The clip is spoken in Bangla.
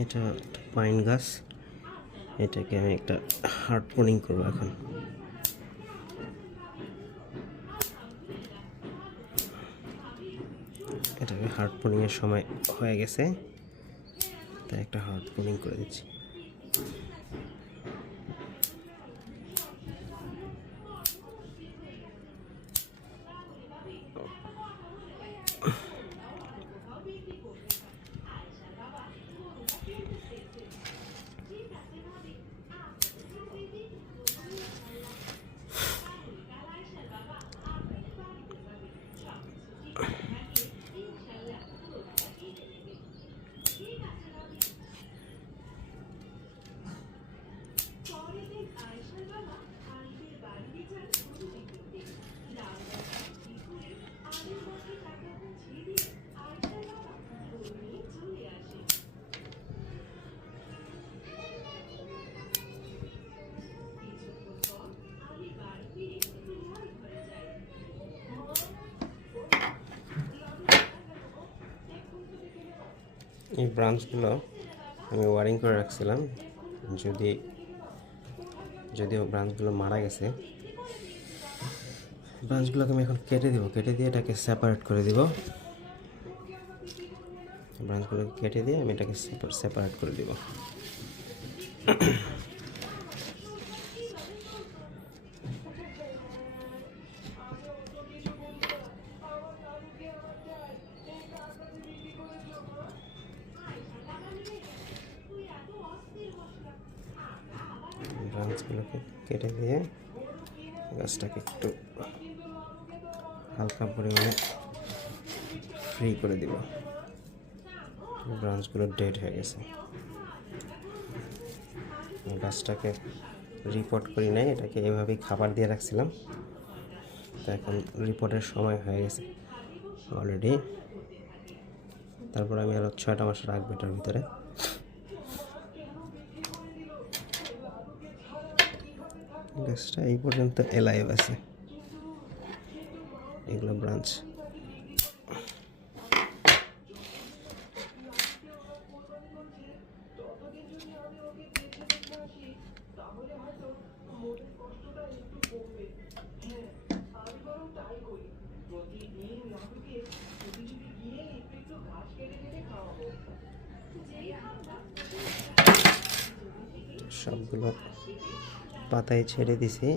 এটা পাইন গাছ, এটাকে আমি একটা হার্ড পোনিং করবো এখন। এটাকে হার্ড পোনিংয়ের সময় হয়ে গেছে, তাই একটা হার্ড পোনিং করে দিচ্ছি। এই ব্রাঞ্চগুলো আমি ওয়ারিং করে রাখছিলাম, যদিও ব্রাঞ্চগুলো মারা গেছে। ব্রাঞ্চগুলোকে আমি এখন কেটে দিয়ে এটাকে সেপারেট করে দিব। ব্রাঞ্চগুলোকে কেটে দিয়ে আমি এটাকে সেপারেট করে দিব। ব্রাঞ্চগুলোকে কেটে দিয়ে গাছটাকে একটু হালকা পরিমাণে ফ্রি করে দিব। ব্রাঞ্চগুলো ডেড হয়ে গেছে। গাছটাকে রিপোর্ট করি নাই, এটাকে এভাবেই খাবার দিয়ে রাখছিলাম। তো এখন রিপোর্টের সময় হয়ে গেছে অলরেডি। তারপর আমি আরও 6টা মাস রাখবো এটার ভিতরে। গাছটা এই পর্যন্ত এলাইভ আছে। এগুলো ব্রাঞ্চ। সবগুলো পাতায় ছেড়ে দিছি।